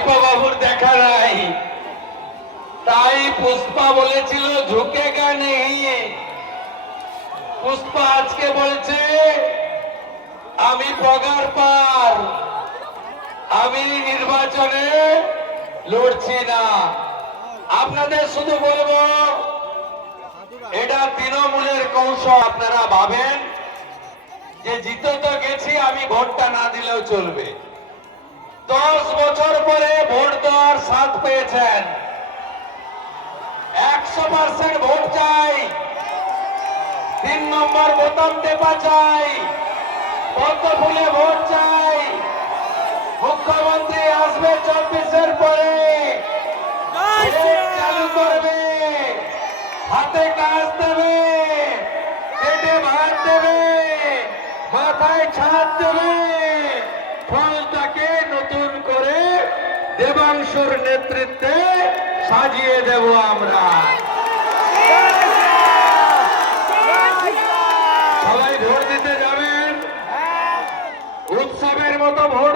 ভাইপো বাবুর দেখা নাই, তাই পুষ্পা বলেছিল ঝুঁকেগা নেই। পুষ্পা আজকে বলছে আমি পগার পার, আমি নির্বাচনে লড়ছি না। আপনাদের শুধু বলবো এটা তৃণমূলের কৌশল। আপনারা ভাবেন যে জিতে তো গেছি, আমি ভোটটা না দিলেও চলবে। 10 বছর পরে ভোট দেওয়ার স্বাদ পেয়েছেন। 100% ভোট চাই, 3 নম্বর বোতাম টেপা চাই, পদ্ম ফুলে ভোট চাই। মুখ্যমন্ত্রী আসবে 24-এর পরে, ভোট চালু করবে, হাতে কাজ দেবে, পেটে ভাত দেবে, মাথায় ছাদ দেবে। ফলটাকে নতুন করে দেবাংশুর নেতৃত্বে সাজিয়ে দেব আমরা। সবাই ভোট দিতে যাবেন, উৎসবের মতো ভোট।